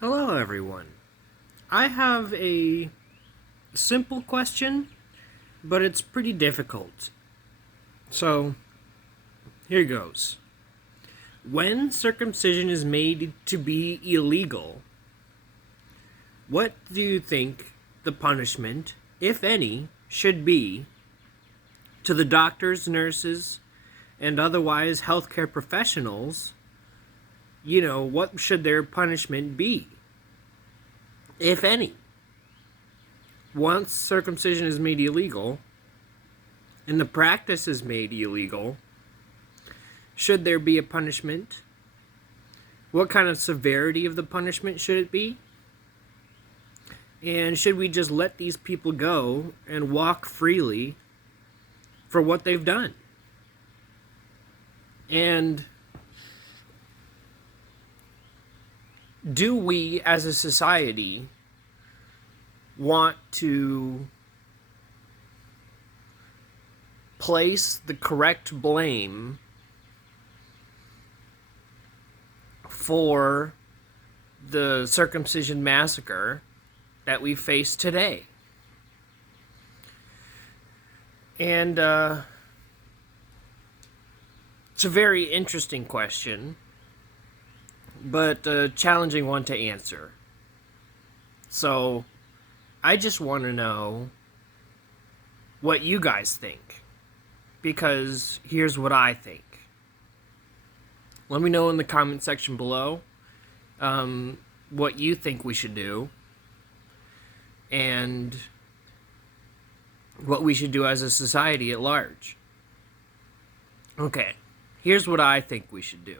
Hello, everyone. I have a simple question, but it's pretty difficult. So, here goes. When circumcision is made to be illegal, what do you think the punishment, if any, should be to the doctors, nurses, and otherwise healthcare professionals? What should their punishment be, if any? Once circumcision is made illegal and the practice is made illegal, should there be a punishment? What kind of severity of the punishment should it be? And should we just let these people go and walk freely for what they've done? And do we as a society want to place the correct blame for the circumcision massacre that we face today? And it's a very interesting question, but a challenging one to answer. So, I just want to know what you guys think, because here's what I think. Let me know in the comment section below what you think we should do and what we should do as a society at large. Okay, here's what I think we should do.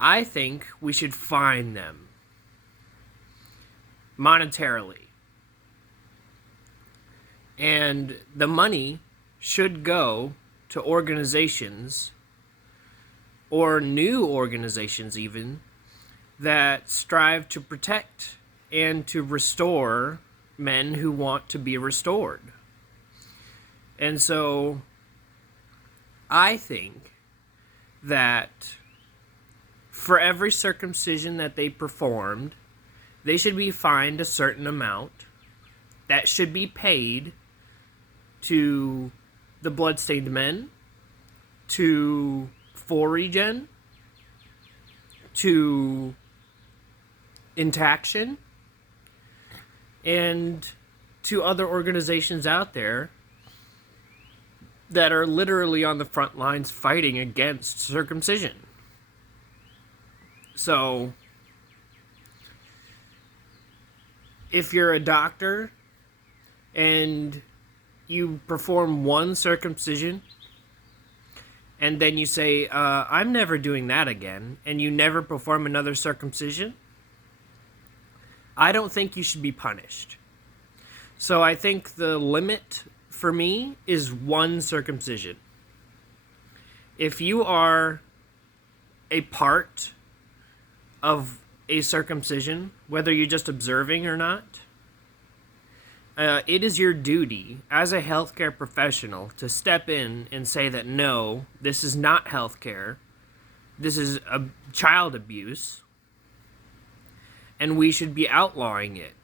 I think we should fine them monetarily. And the money should go to organizations, or new organizations even, that strive to protect and to restore men who want to be restored. And so I think that for every circumcision that they performed, they should be fined a certain amount that should be paid to the bloodstained men, to 4Regen, to Intaction, and to other organizations out there that are literally on the front lines fighting against circumcision. So, if you're a doctor and you perform one circumcision and then you say, I'm never doing that again, and you never perform another circumcision, I don't think you should be punished. So I think the limit for me is one circumcision. If you are a part of a circumcision, whether you're just observing or not, it is your duty as a healthcare professional to step in and say that no, this is not healthcare, this is a child abuse, and we should be outlawing it.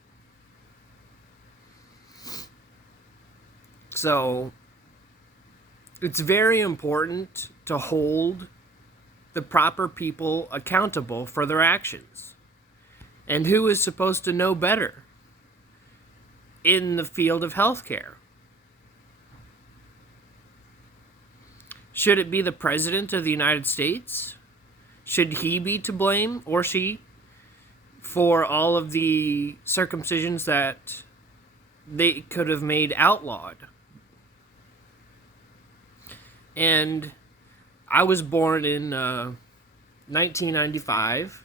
So, it's very important to hold the proper people accountable for their actions. And who is supposed to know better in the field of healthcare? Should it be the President of the United States? Should he be to blame, or she, for all of the circumcisions that they could have made outlawed? And I was born in 1995,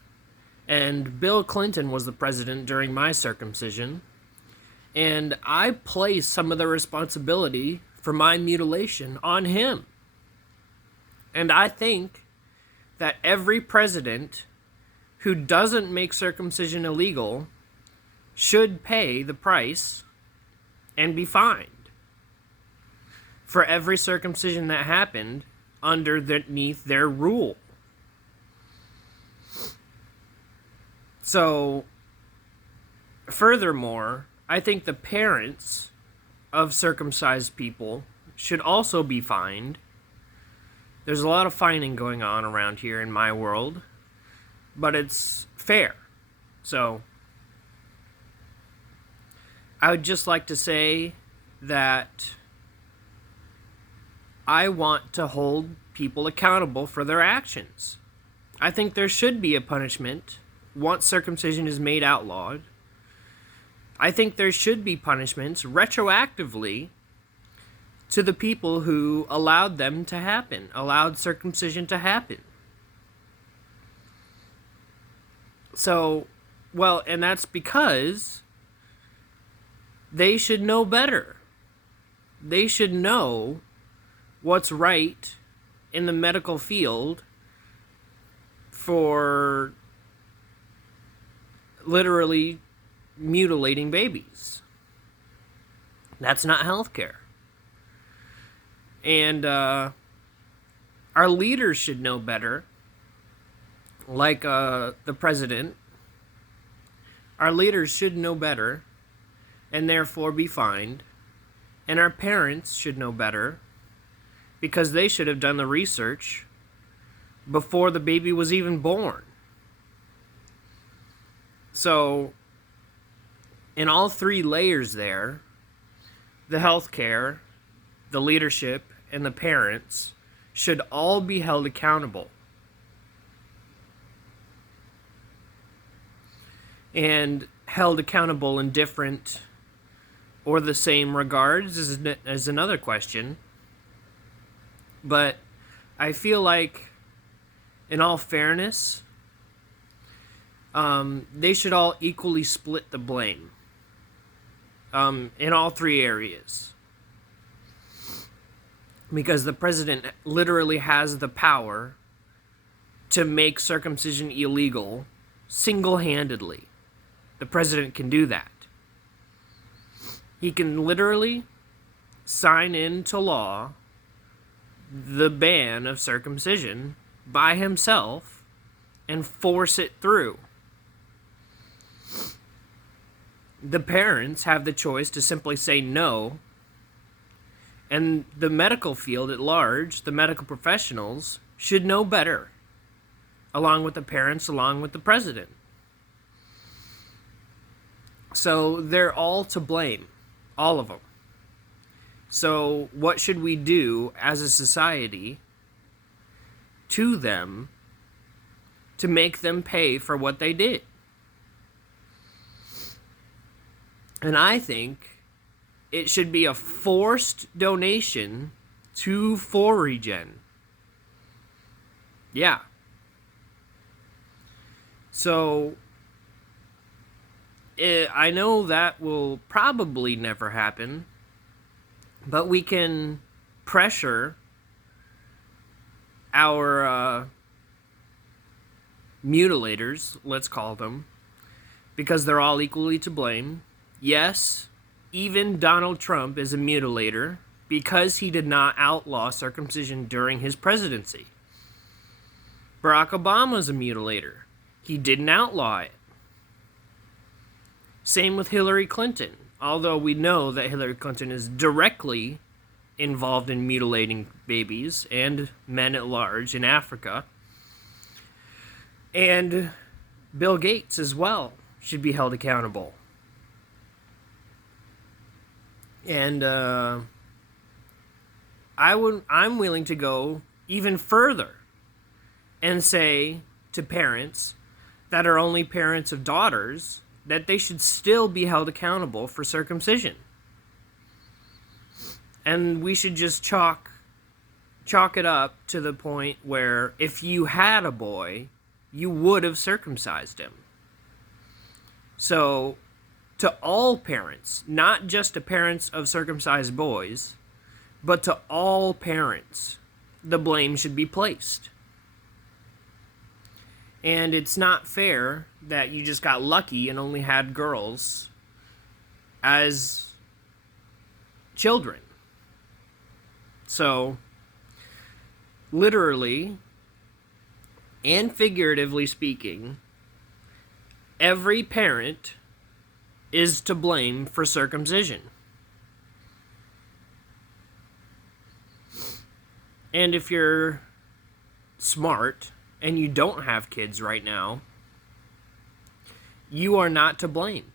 and Bill Clinton was the president during my circumcision, and I place some of the responsibility for my mutilation on him. And I think that every president who doesn't make circumcision illegal should pay the price and be fined for every circumcision that happened underneath their rule. So, furthermore, I think the parents of circumcised people should also be fined. There's a lot of fining going on around here in my world, but it's fair. So, I would just like to say that I want to hold people accountable for their actions. I think there should be a punishment once circumcision is made outlawed. I think there should be punishments retroactively to the people who allowed them to happen, allowed circumcision to happen. So, well, and that's because they should know better. They should know what's right in the medical field for literally mutilating babies. That's not healthcare. And our leaders should know better, like the president. Our leaders should know better and therefore be fined. And our parents should know better because they should have done the research before the baby was even born. So, in all three layers there, the healthcare, the leadership, and the parents should all be held accountable. And held accountable in different or the same regards is another question. But I feel like, in all fairness, they should all equally split the blame in all three areas. Because the president literally has the power to make circumcision illegal single-handedly. The president can do that. He can literally sign into law the ban of circumcision by himself and force it through. The parents have the choice to simply say no, and the medical field at large, the medical professionals, should know better, along with the parents, along with the president. So they're all to blame, all of them. So what should we do as a society to them to make them pay for what they did? And I think it should be a forced donation to 4Regen. Yeah. So, I know that will probably never happen, but we can pressure our mutilators, let's call them, because they're all equally to blame. Yes, even Donald Trump is a mutilator because he did not outlaw circumcision during his presidency. Barack Obama is a mutilator. He didn't outlaw it. Same with Hillary Clinton, although we know that Hillary Clinton is directly involved in mutilating babies and men at large in Africa. And Bill Gates as well should be held accountable. And I'm willing to go even further and say to parents that are only parents of daughters that they should still be held accountable for circumcision. And we should just chalk it up to the point where if you had a boy, you would have circumcised him. So, to all parents, not just to parents of circumcised boys, but to all parents, the blame should be placed. And it's not fair that you just got lucky and only had girls as children. So, literally and figuratively speaking, every parent is to blame for circumcision. And if you're smart and you don't have kids right now, you are not to blame.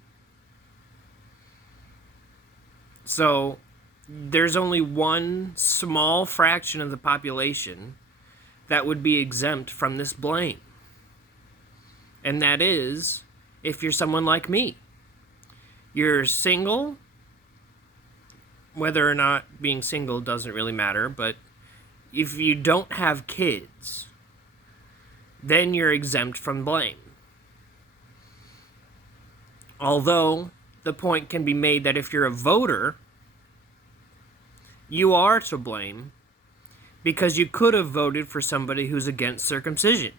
So there's only one small fraction of the population that would be exempt from this blame. And that is if you're someone like me. You're single, whether or not being single doesn't really matter, but if you don't have kids, then you're exempt from blame. Although the point can be made that if you're a voter, you are to blame because you could have voted for somebody who's against circumcision.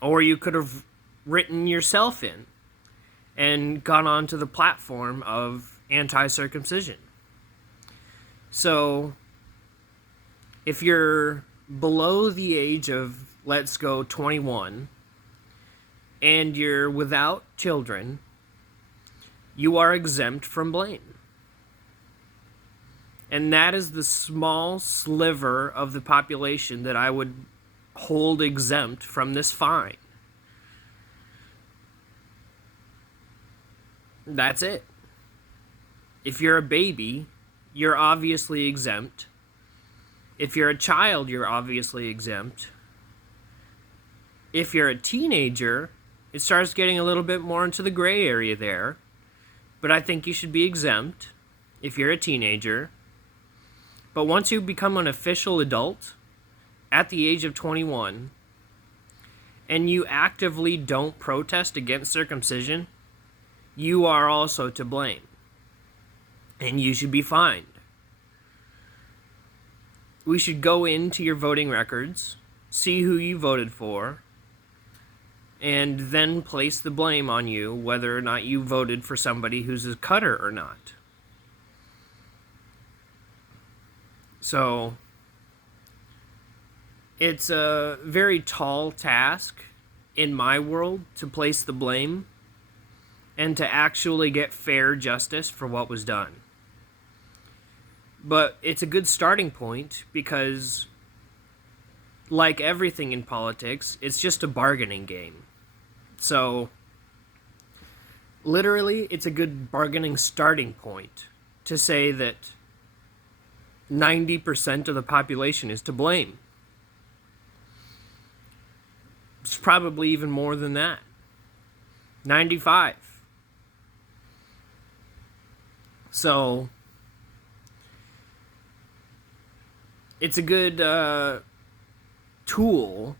Or you could have written yourself in and gone onto the platform of anti-circumcision. So, if you're below the age of, let's go, 21, and you're without children, you are exempt from blame. And that is the small sliver of the population that I would hold exempt from this fine. That's it. If you're a baby, you're obviously exempt. If you're a child, you're obviously exempt. If you're a teenager, it starts getting a little bit more into the gray area there. But I think you should be exempt if you're a teenager. But once you become an official adult at the age of 21, and you actively don't protest against circumcision, you are also to blame. And you should be fined. We should go into your voting records, see who you voted for, and then place the blame on you whether or not you voted for somebody who's a cutter or not. So, it's a very tall task in my world to place the blame and to actually get fair justice for what was done. But it's a good starting point because, like everything in politics, it's just a bargaining game. So, literally, it's a good bargaining starting point to say that 90% of the population is to blame. It's probably even more than that. 95. So, it's a good tool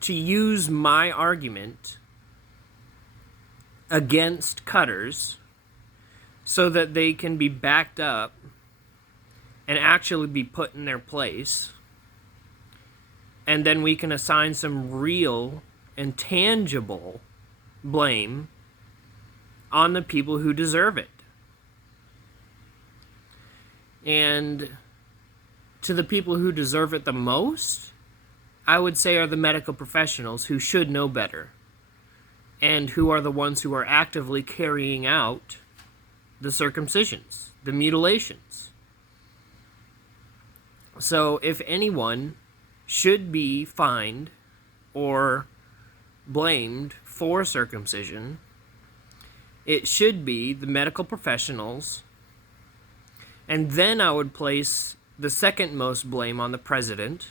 to use my argument against cutters so that they can be backed up and actually be put in their place. And then we can assign some real and tangible blame on the people who deserve it. And to the people who deserve it the most, I would say are the medical professionals who should know better and who are the ones who are actively carrying out the circumcisions, the mutilations. So if anyone should be fined or blamed for circumcision, it should be the medical professionals, and then I would place the second most blame on the president,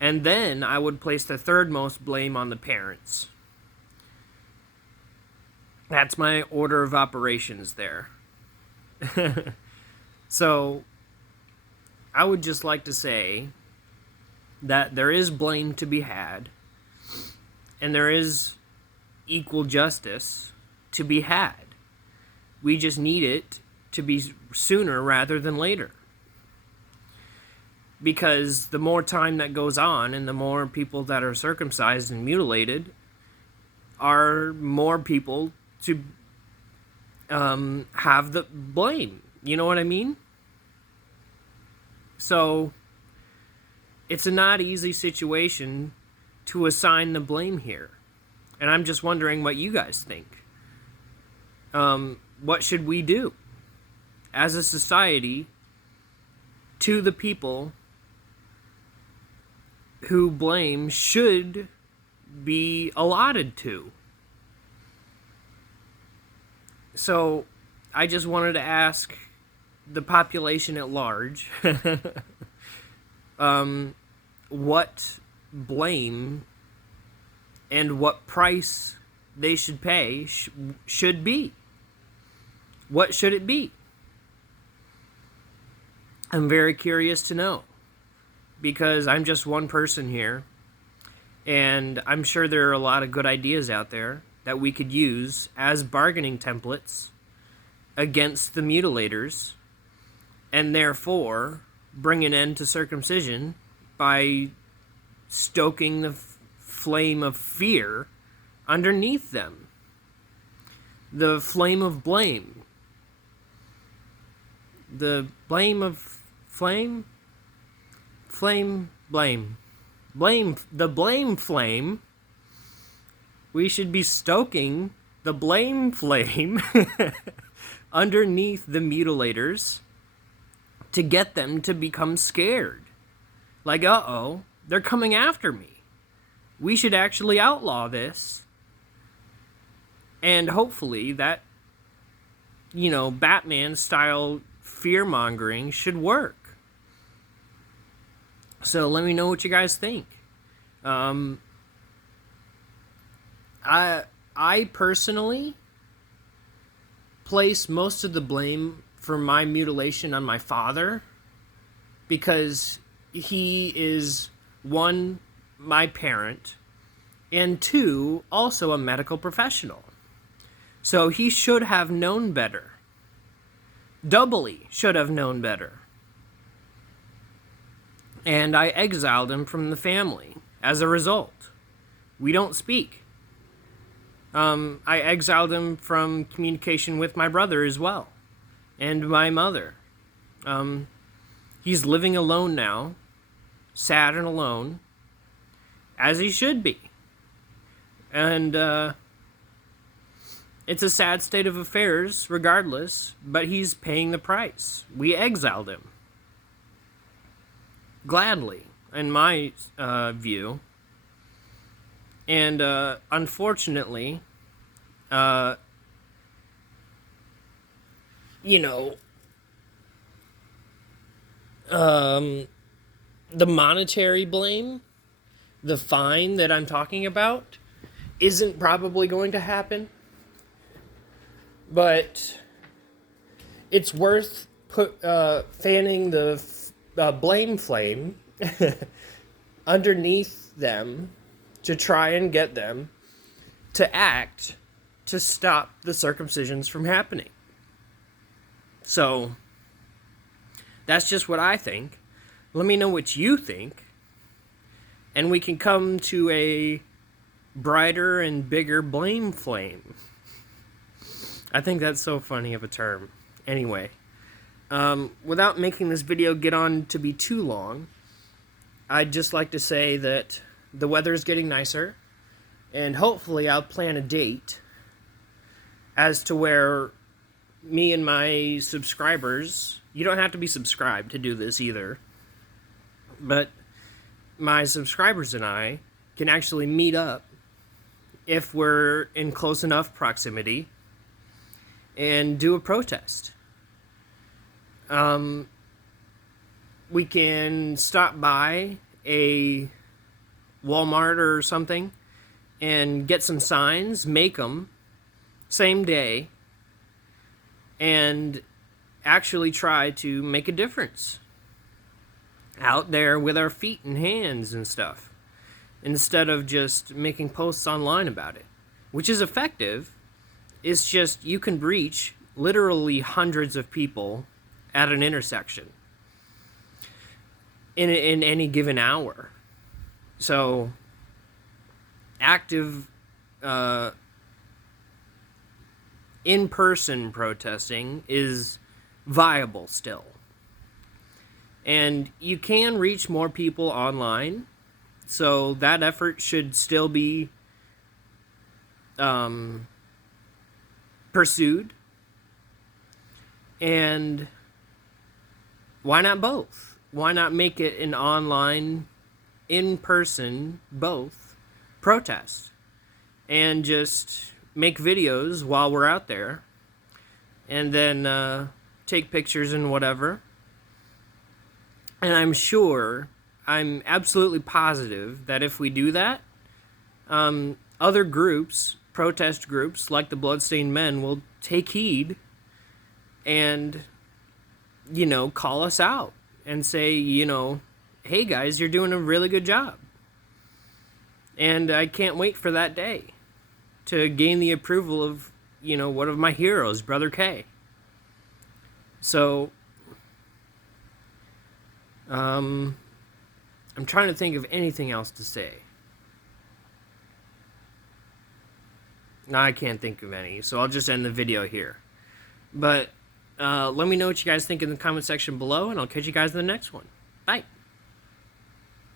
and then I would place the third most blame on the parents. That's my order of operations there. So, I would just like to say that there is blame to be had, and there is equal justice to be had. We just need it to be sooner rather than later. Because the more time that goes on and the more people that are circumcised and mutilated are more people to have the blame. You know what I mean? So, it's a not easy situation to assign the blame here. And I'm just wondering what you guys think. What should we do as a society to the people who blame should be allotted to? So, I just wanted to ask the population at large what blame and what price they should pay should be. What should it be? I'm very curious to know, because I'm just one person here, and I'm sure there are a lot of good ideas out there that we could use as bargaining templates against the mutilators, and therefore bring an end to circumcision by stoking the flame of fear underneath them. The flame of blame. The blame of flame? Blame. The blame flame. We should be stoking the blame flame underneath the mutilators to get them to become scared. Like, uh-oh, they're coming after me. We should actually outlaw this. And hopefully that, Batman-style fear-mongering should work. So let me know what you guys think. I personally place most of the blame for my mutilation on my father, because he is, one, my parent, and two, also a medical professional. So he should have known better. Doubly should have known better. And I exiled him from the family as a result. We don't speak. I exiled him from communication with my brother as well, and my mother. He's living alone now, sad and alone, as he should be. And it's a sad state of affairs regardless, but he's paying the price. We exiled him. Gladly, in my view. And unfortunately, the monetary blame, the fine that I'm talking about, isn't probably going to happen. But it's worth fanning the blame flame underneath them to try and get them to act to stop the circumcisions from happening. So, that's just what I think. Let me know what you think, and we can come to a brighter and bigger blame flame. I think that's so funny of a term. Anyway, without making this video get on to be too long, I'd just like to say that the weather's getting nicer, and hopefully I'll plan a date as to where me and my subscribers, you don't have to be subscribed to do this either, but my subscribers and I can actually meet up if we're in close enough proximity and do a protest. We can stop by a Walmart or something and get some signs, make them, same day, and actually try to make a difference out there with our feet and hands and stuff, instead of just making posts online about it, which is effective. It's just you can reach literally hundreds of people at an intersection in any given hour. So active in-person protesting is viable still. And you can reach more people online So that effort should still be pursued. And why not both? Why not make it an online, in-person, both protest? And just make videos while we're out there. And then take pictures and whatever. And I'm absolutely positive that if we do that, other groups, protest groups like the Bloodstained Men, will take heed and, call us out and say, hey guys, you're doing a really good job. And I can't wait for that day to gain the approval of, one of my heroes, Brother K. So, I'm trying to think of anything else to say. No, I can't think of any, so I'll just end the video here. But let me know what you guys think in the comment section below, and I'll catch you guys in the next one. Bye.